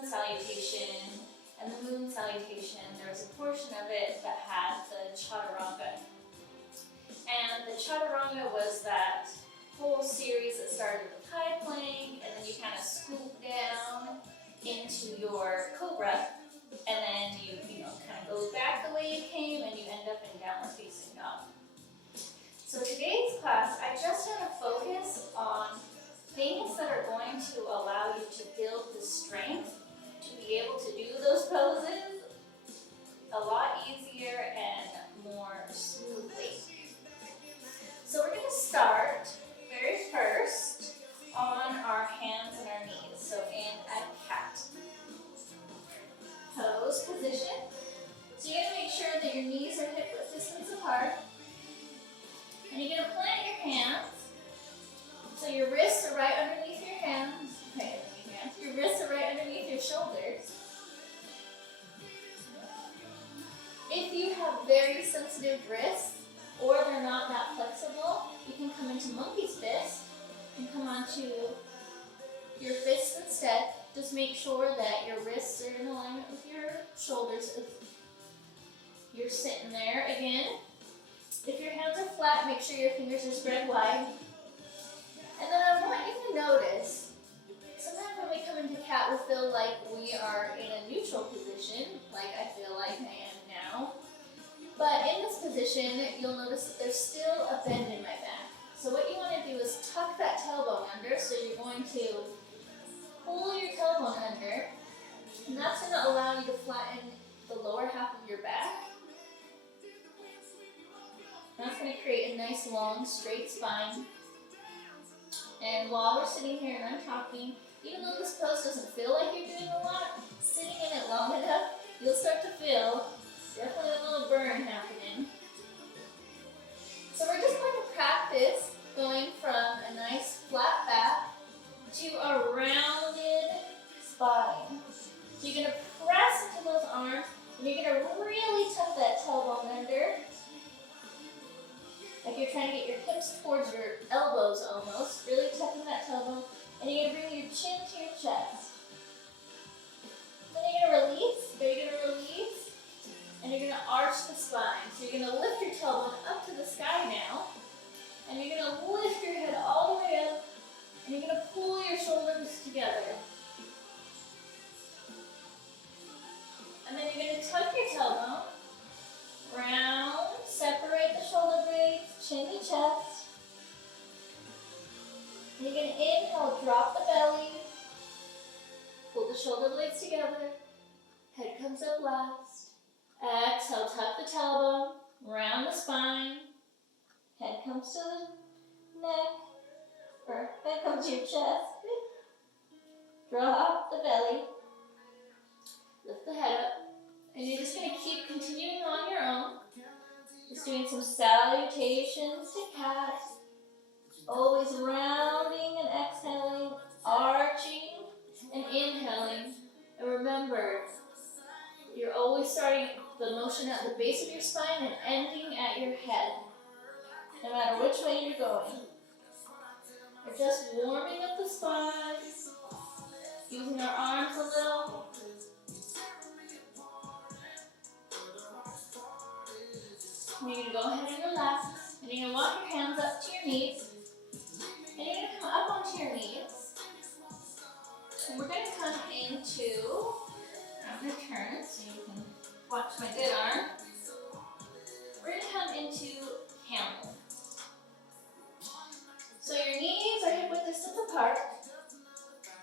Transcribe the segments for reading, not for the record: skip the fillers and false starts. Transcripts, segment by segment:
sun salutation and the moon salutation, there was a portion of it that had the chaturanga. And the chaturanga was that whole series that started with high plank, and then you kind of scoop down into your Cobra, and then you kind of go back the way you came, and you end up in downward facing dog. So today's class, I just want to focus on things that are going to allow you to build the strength to be able to do those poses a lot easier and more smoothly. So we're going to start very first on our hands and our knees. So in a cat pose position. So you're going to make sure that your knees are hip width distance apart. And you're going to plant your hands. So your wrists are right underneath your hands. Your wrists are right underneath your shoulders. If you have very sensitive wrists, or they're not that flexible, you can come into monkey's fist and come onto your fists instead. Just make sure that your wrists are in alignment with your shoulders if you're sitting there. Again, if your hands are flat, make sure your fingers are spread wide. And then I want you to notice, sometimes when we come into cat, we feel like we are in a neutral position, like I feel like I am now. But in this position, you'll notice that there's still a bend in my back. So what you want to do is tuck that tailbone under. So you're going to pull your tailbone under, and that's going to allow you to flatten the lower half of your back. That's going to create a nice, long, straight spine. And while we're sitting here and I'm talking, even though this pose doesn't feel like you're doing a lot, sitting in it long enough, you'll start to feel definitely a little burn happening. So we're just going to practice going from a nice flat back to a rounded spine. So you're going to press into those arms, and you're going to really tuck that tailbone under. Like you're trying to get your hips towards your elbows almost, really tucking that tailbone. And you're going to bring your chin to your chest. Then you're going to release, and you're going to arch the spine. So you're going to lift your tailbone up to the sky now, and you're going to lift your head all the way up, and you're going to pull your shoulders together. And then you're going to tuck your tailbone, round, separate the shoulder blades, chin to chest. And you're going to inhale, drop the belly, pull the shoulder blades together, head comes up last. Exhale, tuck the tailbone, round the spine, head comes to the neck, or head comes to your chest. Drop the belly, lift the head up, and you're just going to keep continuing on your own. Just doing some salutations to cat, always rounding and exhaling, arching and inhaling. And remember, you're always starting the motion at the base of your spine and ending at your head, no matter which way you're going. We're just warming up the spine, using our arms a little. And you're going to go ahead and relax, and you're going to walk your hands up to your knees, and you're going to come up onto your knees. And we're going to come into, I'm going to turn so you can watch my good arm. We're going to come into camel. So your knees are hip width distance apart.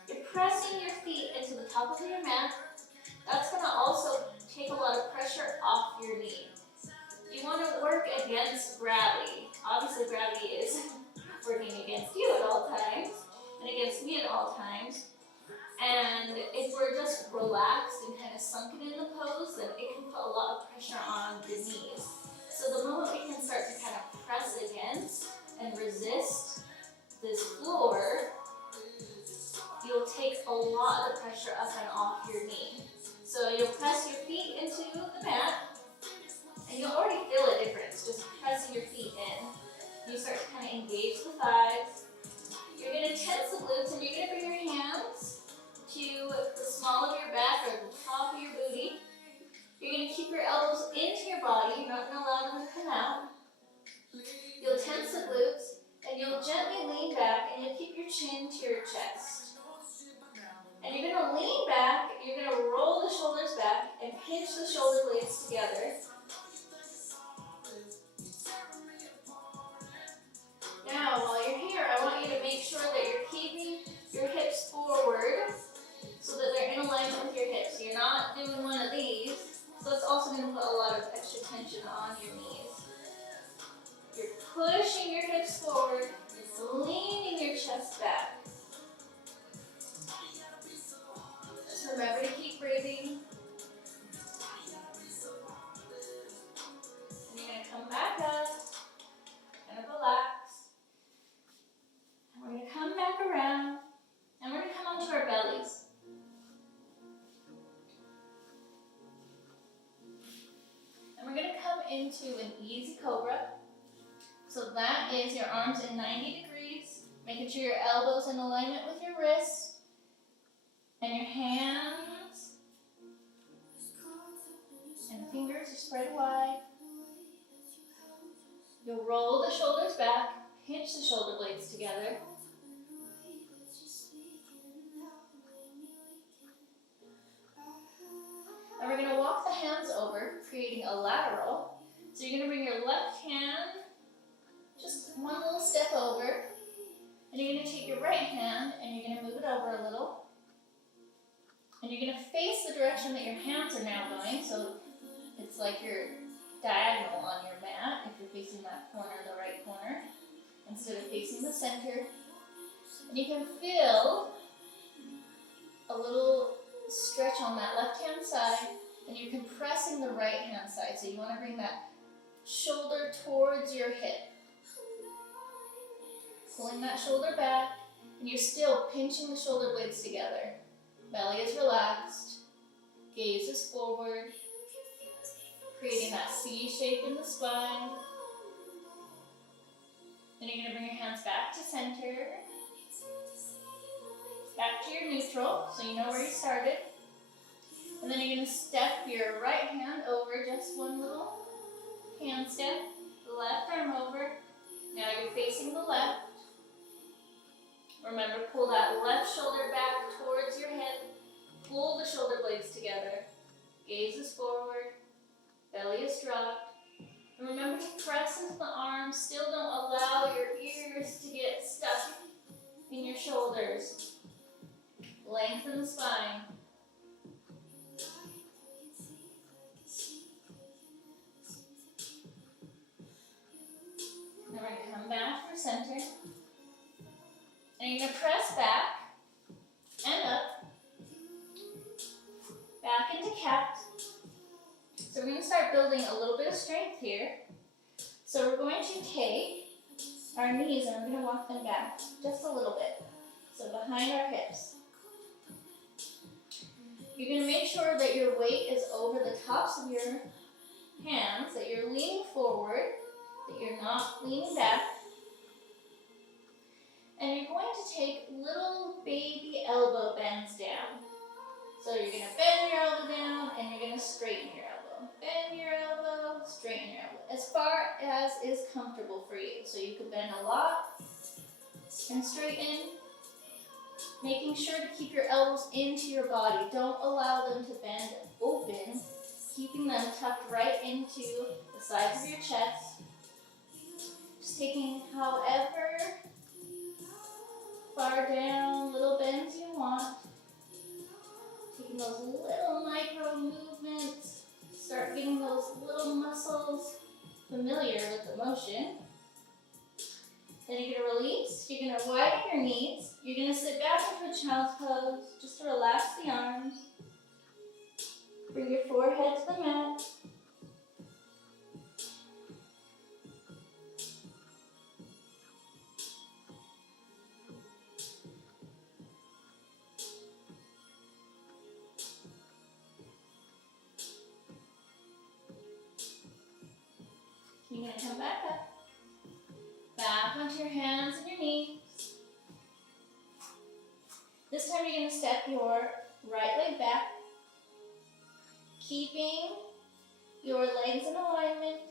You're pressing your feet into the top of your mat. That's going to also take a lot of pressure off your knee. You want to work against gravity. Obviously gravity is working against you at all times and against me at all times. And if we're just relaxed and kind of sunken in the pose, then it can put a lot of pressure on the knees. So the moment we can start to kind of press against and resist this floor, you'll take a lot of the pressure up and off your knee. So you'll press your feet into the mat, and you'll already feel a difference just pressing your feet in. You start to kind of engage the thighs. You're going to tense the glutes, and you're going to bring your hands to the small of your back, and you'll keep your chin to your chest. And you're going to lean back, you're going to roll the shoulders back, and pinch the shoulder blades together. Now, while you're here, I want you to make sure that you're keeping your hips forward so that they're in alignment with your hips. You're not doing one of these, so that's also going to put a lot of extra tension on your knees. You're pushing your hips forward, it's leaning your chest back. Just remember to keep breathing. And you're going to come back up, kind of relax. And we're going to come back around, and we're going to come onto our bellies. And we're going to come into an easy Cobra. So that is your arms in 90 degrees, making sure your elbows in alignment with your wrists, and your hands and fingers are spread wide. You'll roll the shoulders back, pinch the shoulder blades together. And we're going to walk the hands over, creating a lateral. So you're going to bring your left hand just one little step over, and you're going to take your right hand and you're going to move it over a little. And you're going to face the direction that your hands are now going, so it's like you're diagonal on your mat if you're facing that corner, the right corner, instead of facing the center. And you can feel a little stretch on that left hand side, and you're compressing the right hand side, so you want to bring that shoulder towards your hip. Pulling that shoulder back, and you're still pinching the shoulder blades together. Belly is relaxed, gaze is forward, creating that C shape in the spine. Then you're going to bring your hands back to center, back to your neutral, so you know where you started. And then you're going to step your right hand over, just one little hand step, left arm over. Now you're facing the left. Remember, pull that left shoulder back towards your hip. Pull the shoulder blades together. Gaze is forward. Belly is dropped. And remember to press into the arms. Still don't allow your ears to get stuck in your shoulders. Lengthen the spine. Now we're going to come back for center. And you're going to press back and up, back into cat. So we're going to start building a little bit of strength here. So we're going to take our knees and we're going to walk them back just a little bit. So behind our hips. You're going to make sure that your weight is over the tops of your hands, that you're leaning forward, that you're not leaning back. And you're going to take little baby elbow bends down. So you're going to bend your elbow down and you're going to straighten your elbow. Bend your elbow, straighten your elbow. As far as is comfortable for you. So you can bend a lot and straighten. Making sure to keep your elbows into your body. Don't allow them to bend open. Keeping them tucked right into the sides of your chest. Just taking however far down, little bends you want. Taking those little micro movements. Start getting those little muscles familiar with the motion. Then you're going to release. You're going to widen your knees. You're going to sit back into a child's pose just to relax the arms. Bring your forehead to the mat. You're going to come back up. Back onto your hands and your knees. This time you're going to step your right leg back, keeping your legs in alignment,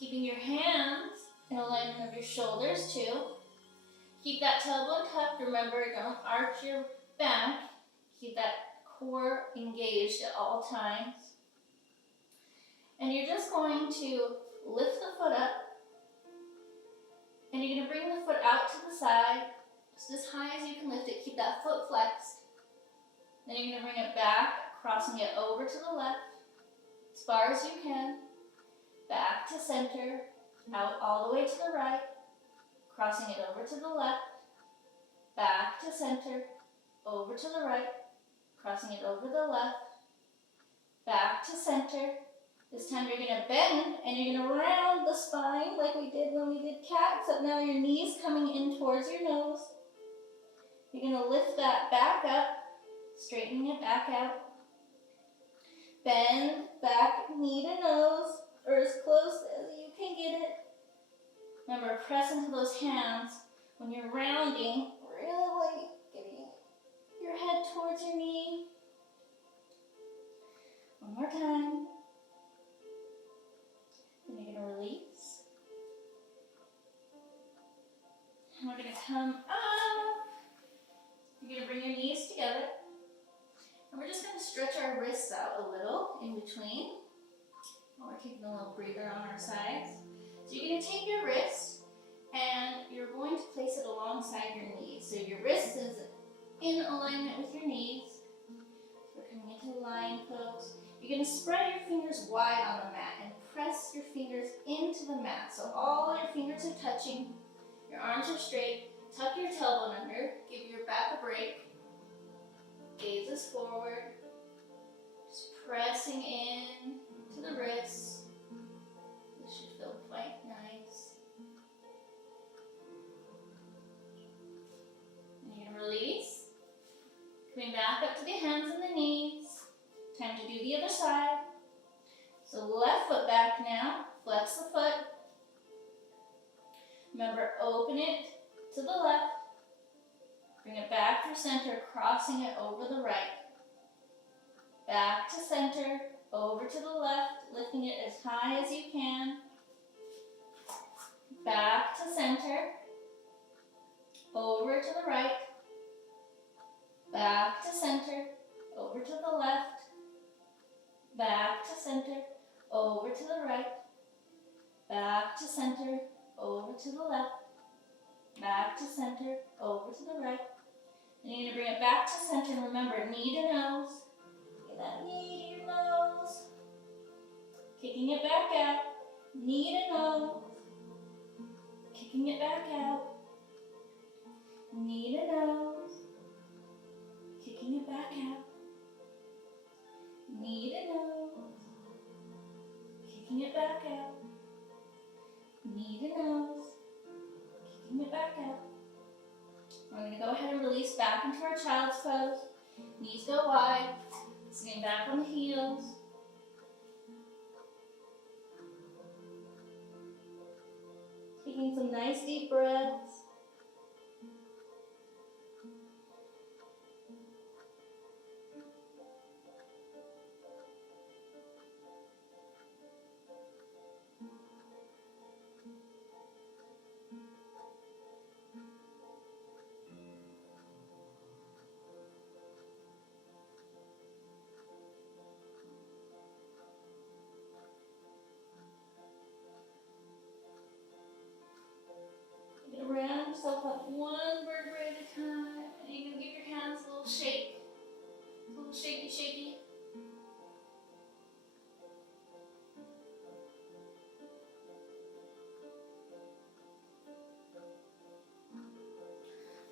keeping your hands And alignment of your shoulders too. Keep that tailbone tucked. Remember, don't arch your back. Keep that core engaged at all times. And you're just going to lift the foot up. And you're going to bring the foot out to the side, just as high as you can lift it. Keep that foot flexed. Then you're going to bring it back, crossing it over to the left, as far as you can. Back to center, out all the way to the right, crossing it over to the left, back to center, over to the right, crossing it over the left, back to center. This time you're going to bend and you're going to round the spine like we did when we did cat, except now your knees coming in towards your nose. You're going to lift that back up, straightening it back out. Bend back, knee to nose, or as close as you can get it. Remember, press into those hands when you're rounding, really getting your head towards your knee. One more time. Then you're going to release. And we're going to come up. You're going to bring your knees together. And we're just going to stretch our wrists out a little in between. While we're taking a little breather on our sides. So you're going to take your wrist and you're going to place it alongside your knees. So your wrist is in alignment with your knees. So we're coming into lion pose. You're going to spread your fingers wide on the mat and press your fingers into the mat. So all your fingers are touching. Your arms are straight. Tuck your tailbone under. Give your back a break. Gazes forward. Just pressing in to the wrists. This should feel quite nice. And you're going to release. Coming back up to the hands and the knees. Time to do the other side. So left foot back now. Flex the foot. Remember, open it to the left. Bring it back through center, crossing it over the right. Back to center, over to the left, lifting it as high as you can. Back to center, over to the right. Back to center, over to the left. Back to center, over to the right. Back to center, over to the left. Back to center, over to the right. And you're going to bring it back to center. And remember, knee to nose. Get that knee to your nose. Kicking it back out. Knee to nose. Kicking it back out. Knee to nose. Kicking it back out. Knee to nose. Kicking it back out. Knee to nose. Kicking it back out. We're going to go ahead and release back into our child's pose. Knees go wide. Sitting back on the heels. Taking some nice deep breaths. Round yourself up one vertebrae at a time. And you can give your hands a little shake. A little shaky, shaky.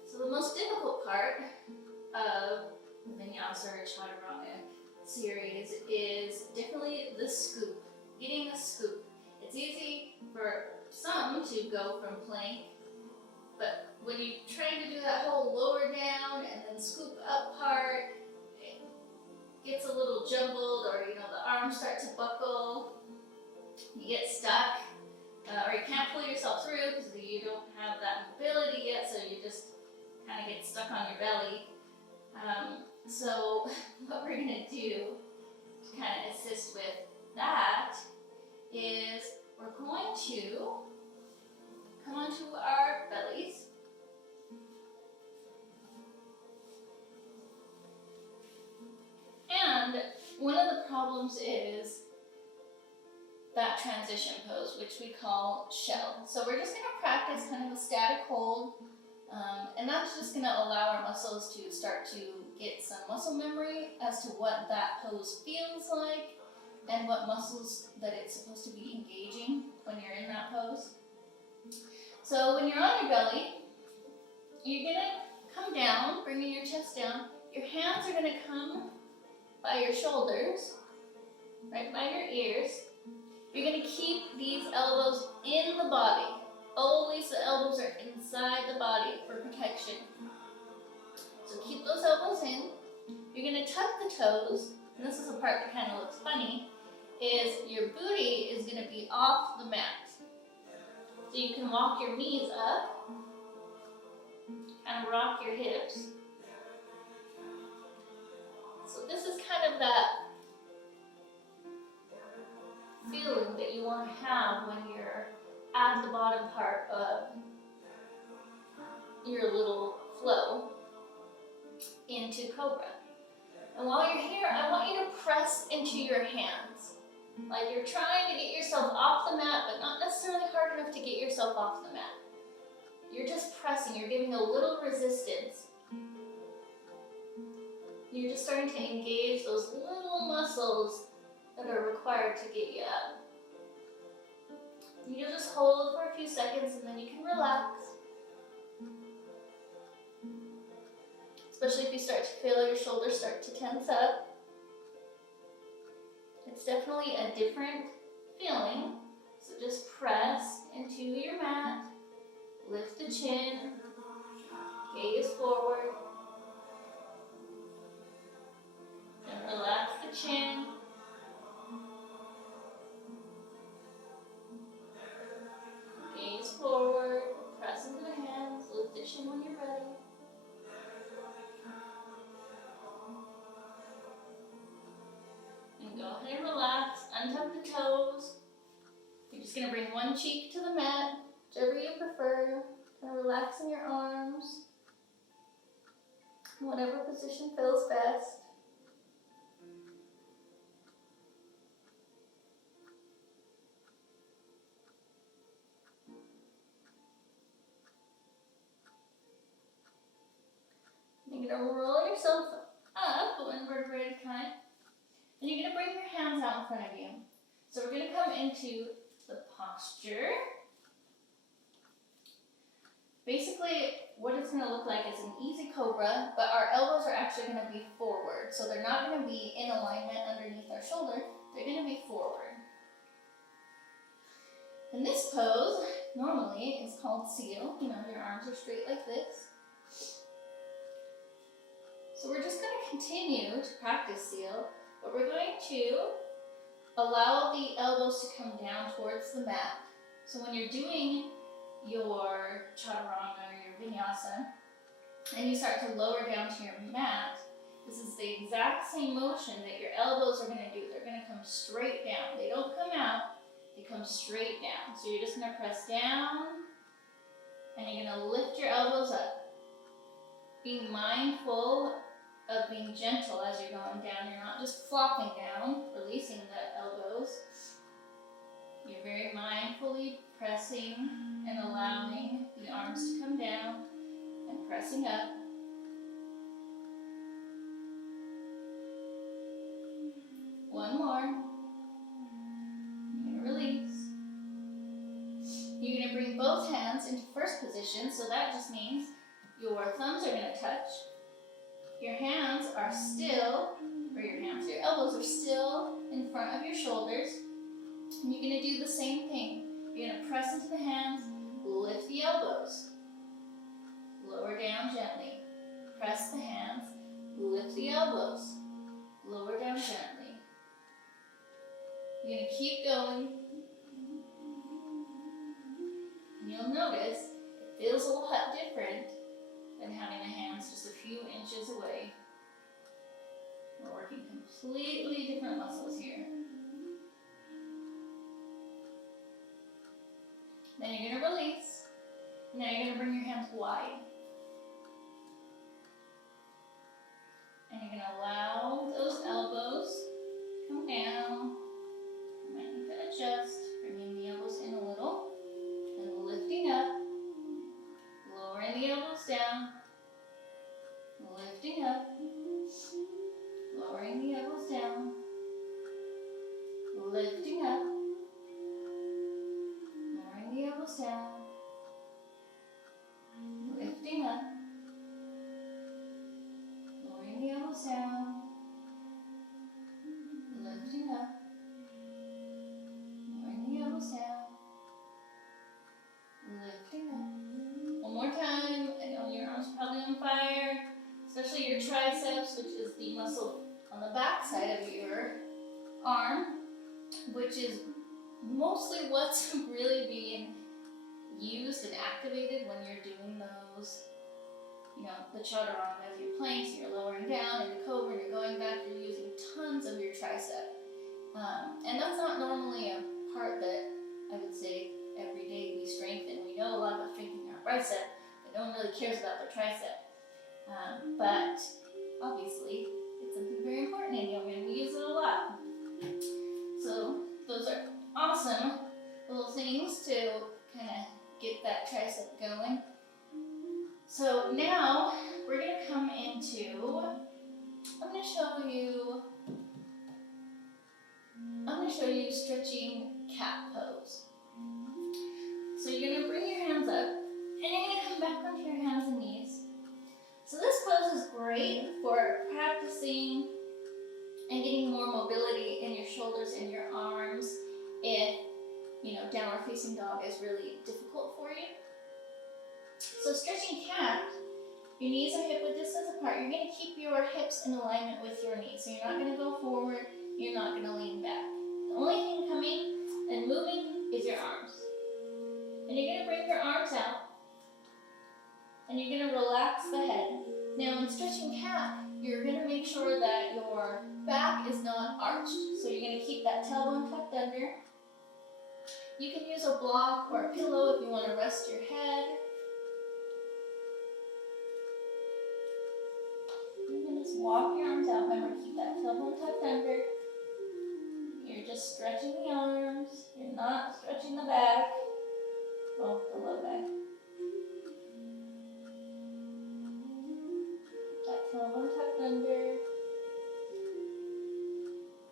So the most difficult part of the vinyasa or chaturanga series is definitely the scoop. Getting the scoop. It's easy for some to go from plank, but when you're trying to do that whole lower down and then scoop up part, it gets a little jumbled, or the arms start to buckle, you get stuck, or you can't pull yourself through because you don't have that mobility yet, so you just kind of get stuck on your belly. So what we're going to do to kind of assist with that is we're going to come onto our bellies. And one of the problems is that transition pose, which we call shell. So we're just going to practice kind of a static hold, and that's just going to allow our muscles to start to get some muscle memory as to what that pose feels like and what muscles that it's supposed to be engaging when you're in that pose. So when you're on your belly, you're going to come down, bringing your chest down. Your hands are going to come by your shoulders, right by your ears. You're going to keep these elbows in the body. Always the elbows are inside the body for protection. So keep those elbows in. You're going to tuck the toes, and this is the part that kind of looks funny, is your booty is going to be off the mat. So you can walk your knees up, kind of rock your hips. So this is kind of that feeling that you want to have when you're at the bottom part of your little flow into Cobra. And while you're here, I want you to press into your hands. Like you're trying to get yourself off the mat, but not necessarily hard enough to get yourself off the mat. You're just pressing, you're giving a little resistance. You're just starting to engage those little muscles that are required to get you up. You'll just hold for a few seconds and then you can relax. Especially if you start to feel your shoulders start to tense up. It's definitely a different feeling. So just press into your mat, lift the chin, gaze forward, and relax the chin. Gaze forward, press into the hands, lift the chin when you're ready. And go ahead and relax, untuck the toes. You're just going to bring one cheek to the mat, whichever you prefer. Kind of relaxing your arms, whatever position feels best. You're going to roll yourself up one vertebrae at a time. And you're going to bring your hands out in front of you. So we're going to come into the posture. Basically, what it's going to look like is an easy Cobra, but our elbows are actually going to be forward. So they're not going to be in alignment underneath our shoulder. They're going to be forward. And this pose, normally, is called seal. You know, your arms are straight like this. So we're just going to continue to practice seal, but we're going to allow the elbows to come down towards the mat. So when you're doing your chaturanga or your vinyasa, and you start to lower down to your mat, this is the exact same motion that your elbows are going to do. They're going to come straight down. They don't come out, they come straight down. So you're just going to press down, and you're going to lift your elbows up. Being mindful of being gentle as you're going down. You're not just flopping down, releasing the elbows. You're very mindfully pressing and allowing the arms to come down and pressing up. One more. You're going to release. You're going to bring both hands into first position, so that just means your thumbs are going to touch. Your hands are still, your elbows are still in front of your shoulders. And you're going to do the same thing. You're going to press into the hands, lift the elbows, lower down gently. Press the hands, lift the elbows, lower down gently. You're going to keep going. And you'll notice it feels a lot different than having the hands just a few inches away. We're working completely different muscles here. Then you're going to release. Now you're gonna bring your hands wide. And you're gonna allow those elbows to come down. You might need to adjust, bringing the elbows in a little, and lifting up, lowering the elbows down, lifting up, lowering the elbows down, lifting up, lowering the elbows down, lifting up, lowering the elbows down, lifting up, lowering the elbows down, lifting up. One more time. I know your arms are probably on fire, especially your triceps, which is the muscle on the back side of your arm, which is mostly what's really being used and activated when you're doing those, the chaturanga. If you're planks, you're lowering down into Cobra and you're going back, you're using tons of your tricep. And that's not normally a part that I would say every day we strengthen. We know a lot about strengthening our bicep, but no one really cares about their tricep. But obviously, it's something very important in yoga and we use it a lot. So those are awesome little things to kind of get that tricep going. So now we're going to come into, I'm going to show you stretching cat pose. So you're going to bring your hands up and you're going to come back onto your hands and knees. So this pose is great for practicing and getting more mobility in your shoulders and your arms if, downward facing dog is really difficult for you. So stretching cat, your knees are hip width distance apart. You're going to keep your hips in alignment with your knees. So you're not going to go forward, you're not going to lean back. The only thing coming and moving is your arms. And you're going to bring your arms out and you're going to relax the head. Now in stretching cat, you're going to make sure that your back is not arched. So you're going to keep that tailbone tucked under. You can use a block or a pillow if you want to rest your head. You can just walk your arms out. Remember, keep that tailbone tucked under. You're just stretching the arms. You're not stretching the back. Well, the low back. Keep that tailbone tucked under.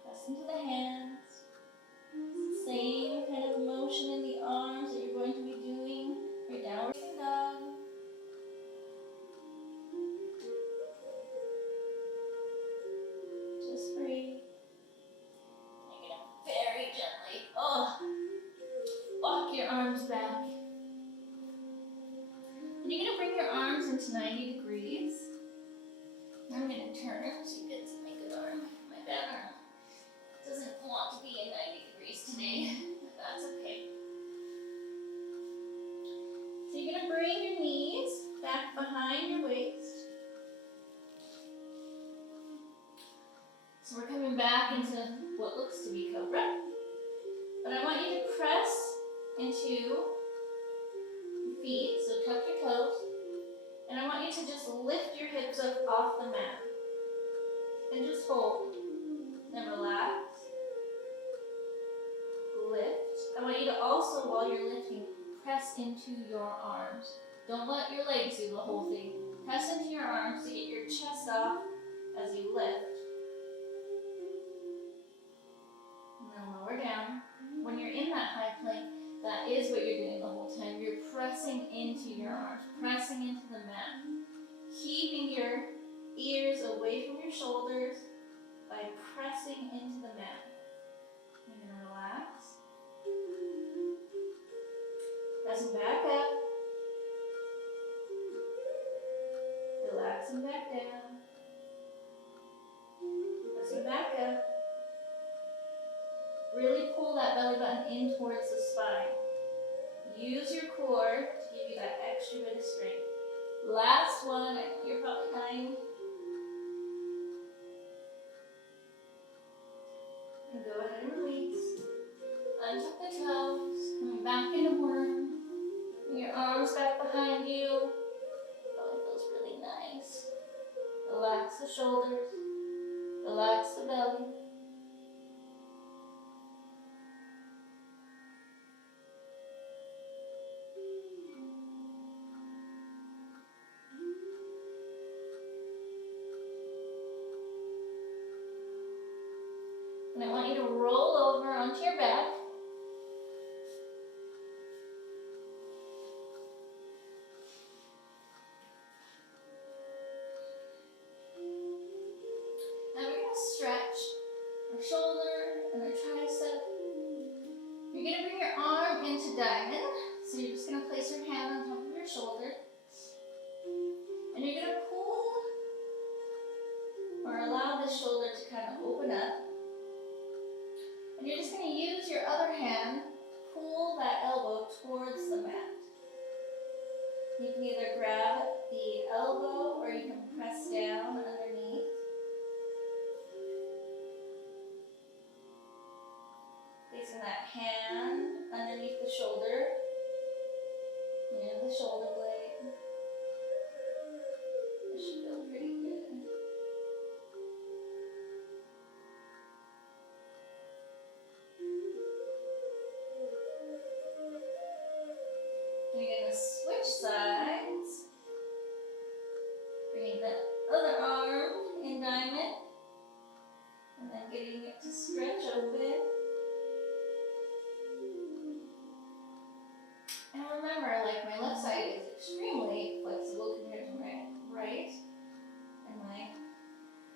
Press into the hands. Same kind of motion in the arms that you're going to be doing for downward facing dog. Just breathe. You're going to very gently, walk your arms back. And you're going to bring your arms into 90 degrees. I'm going to turn so you get my good arm. My bad arm doesn't want to be in 90 degrees today, but that's okay. So you're going to bring your knees back behind your waist. So we're coming back into what looks to be Cobra. But I want you to press into your feet, so tuck your toes. And I want you to just lift your hips up off the mat. And just hold. Then relax. Lift. I want you to also, while you're lifting, press into your arms. Don't let your legs do the whole thing. Press into your arms to get your chest off as you lift. And then lower down. When you're in that high plank, that is what you're doing the whole time. You're pressing into your arms, pressing into the mat. Keeping your ears away from your shoulders by pressing into the mat. You're going to relax. Pressing back up. Relaxing back down. Pressing back up. Really pull that belly button in towards the spine. Use your core to give you that extra bit of strength. Last one, you're probably dying. And go ahead and release. Untuck the toes, coming back into worm. Bring your arms back behind shoulders, relax the belly. And I want you to roll over onto your back. Now we're going to stretch our shoulder and our tricep. You're going to bring your arm into diamond. So you're just going to place your hand on top of your shoulder. And you're going to pull or allow this shoulder to kind of open up. And you're just going to use your other hand to pull that elbow towards the mat. You can either grab the elbow or you can press down underneath. Placing that hand underneath the shoulder, near the shoulder blade. This should feel pretty good. And you're going to switch sides. Bringing the other arm in diamond. And then getting it to stretch open. And remember, like my left side is extremely flexible compared to my right. And my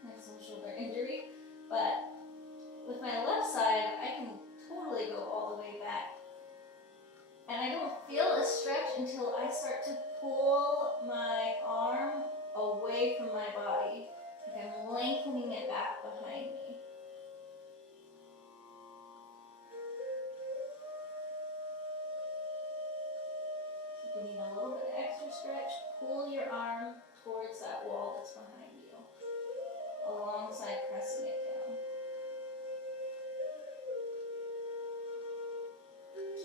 nice little shoulder injury. But with my left side, I can totally go all the way back. And I don't feel a stretch until I start to pull my arm away from my body. Like I'm lengthening it back behind me. If you need a little bit extra stretch, pull your arm towards that wall that's behind you, alongside pressing it down.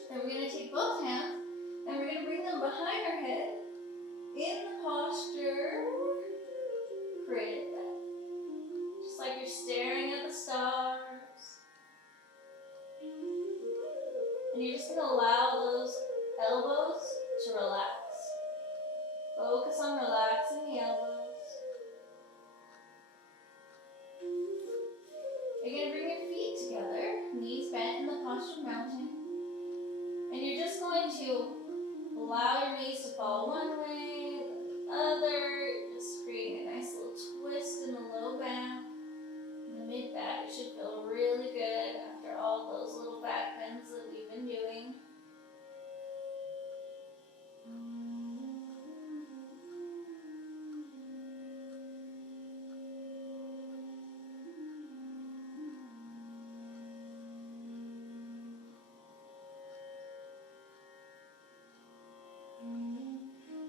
Then we're going to take both hands and we're going to bring them behind our head in the posture created that. Just like you're staring at the stars. And you're just going to allow those elbows to relax. Focus on relaxing the elbows. You're going to bring your feet together, knees bent in the posture mountain. And you're just going to allow your knees to fall one way, then the other, just creating a nice little twist in the low back. In the mid back, it should feel really good after all those little back bends that we've been doing.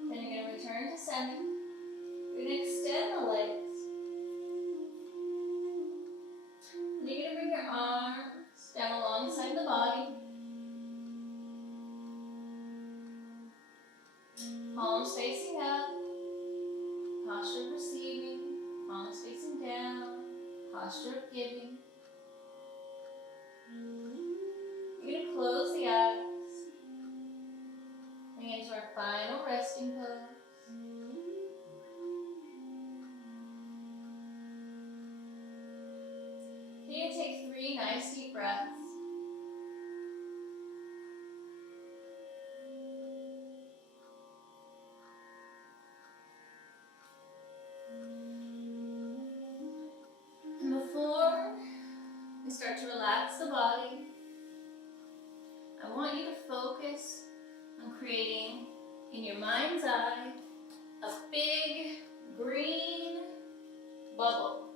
Then you're going to return to center. You're going to extend the legs. And you're going to bring your arms down alongside the body. Palms facing up. Posture of receiving. Palms facing down. Posture of giving. You're going to close the eyes. Into our final resting pose. You're going to take 3 nice deep breaths. And before we start to relax the body, I want you to focus on creating in your mind's eye a big green bubble.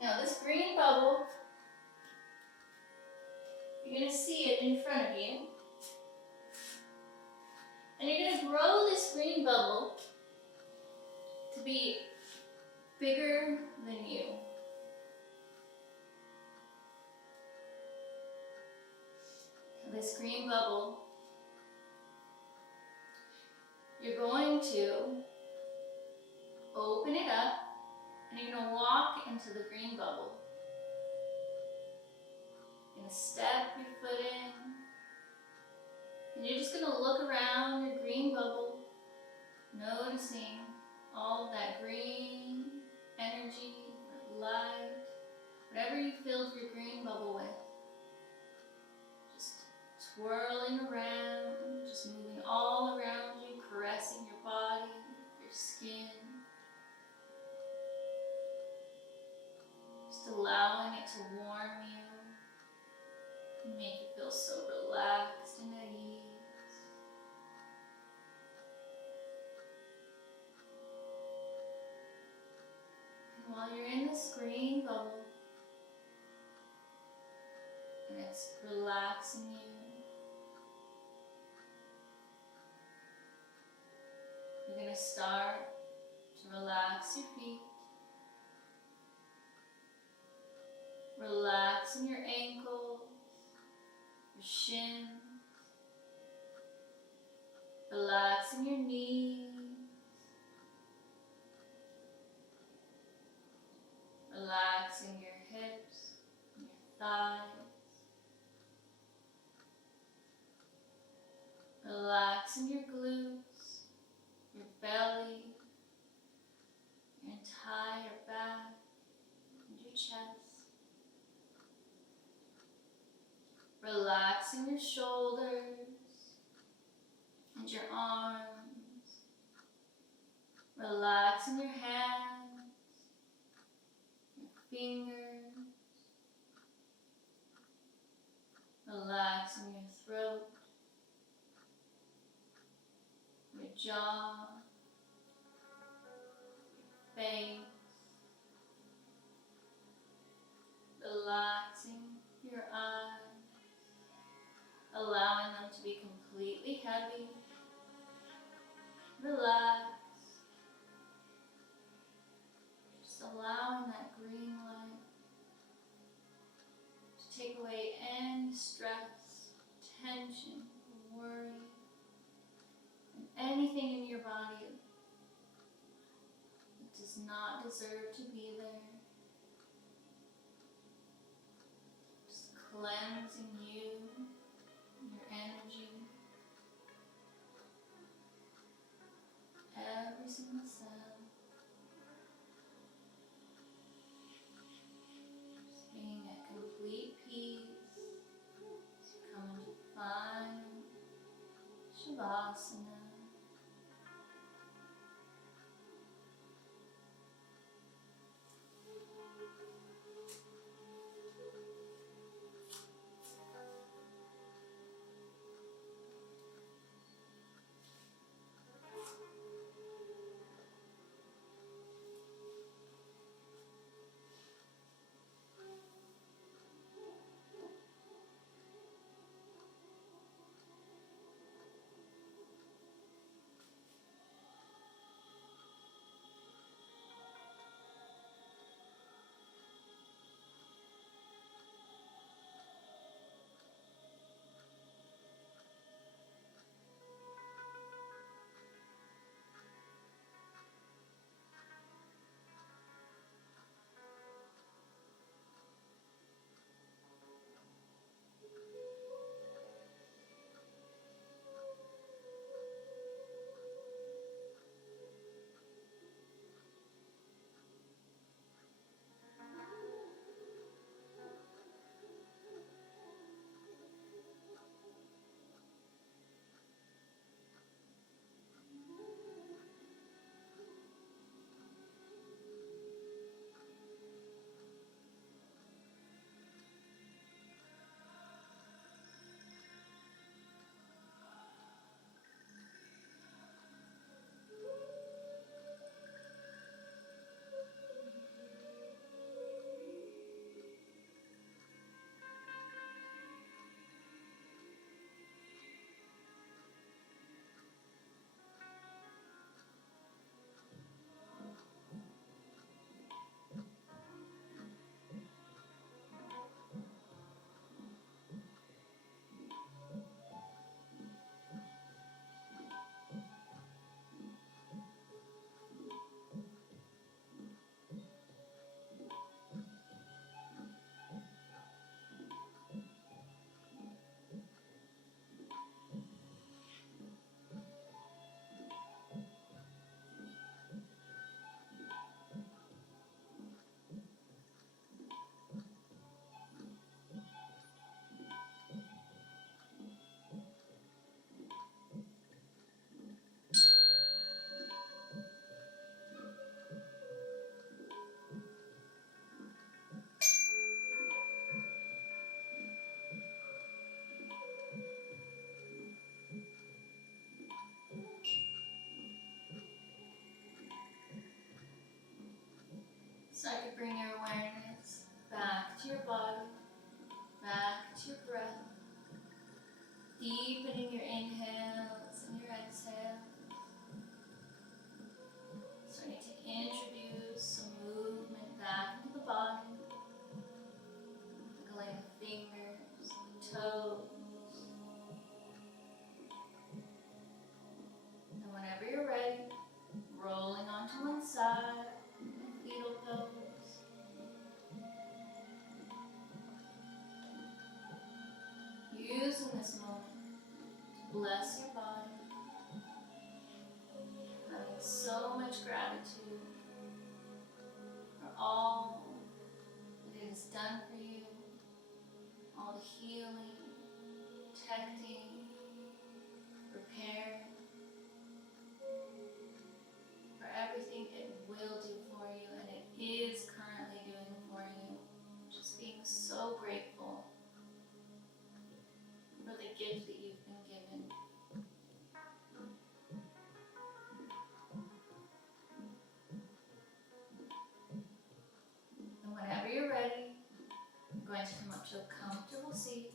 Now this green bubble, you're going to see it in front of you. And you're going to grow this green bubble to be bigger than you. This green bubble you're going to open it up and you're going to walk into the green bubble. You're going to step your foot in and you're just going to look around your green bubble, noticing all of that green energy or light, whatever you filled your green bubble with. Just swirling around, just moving all around you, caressing your body, your skin. Just allowing it to warm you, make you feel so relaxed and at ease. And while you're in this green bubble, and it's relaxing you, you're going to start to relax your feet, relaxing your ankles, your shins, relaxing your knees, relaxing your hips and your thighs, relaxing your glutes, your belly, your entire back, and your chest. Relaxing your shoulders and your arms. Relaxing your hands, your fingers. Relaxing your throat, your jaw, your face. Relaxing your eyes, allowing them to be completely heavy. Relax. Just allowing that green light to take away any stress, tension, worry, and anything in your body that does not deserve to be there. Just cleansing you, your energy, every single cell. Just being at complete peace. Come into fine Savasana. inhales and your exhale. Starting to introduce some movement back into the body. Wiggling the fingers, the toes. And whenever you're ready, rolling onto one side in fetal pose. Using this moment to bless your body. Having so much gratitude for all that it has done for you. All the healing, protecting, repairing. For everything it will do for you, and it is currently doing for you. Just being so grateful for the gift that you've been given. And whenever you're ready, I'm going to come up to a comfortable seat.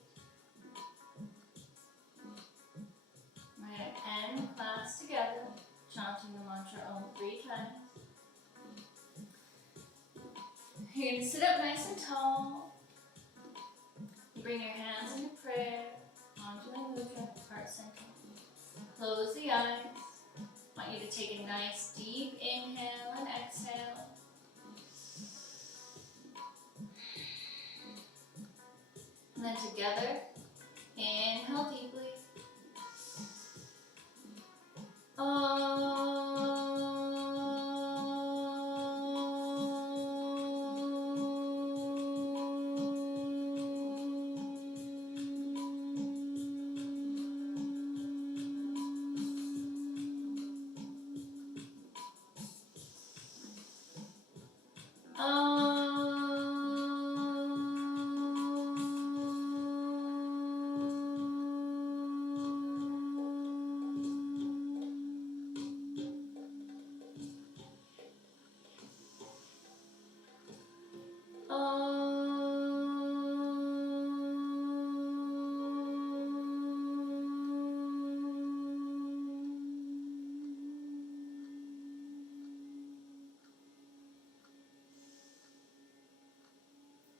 We're going to end class together, chanting the mantra Om 3 times. You're going to sit up nice and tall. You bring your hands into prayer, onto a mudra, heart center. Close the eyes. I want you to take a nice deep inhale and exhale. And then together, inhale deeply.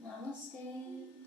Namaste.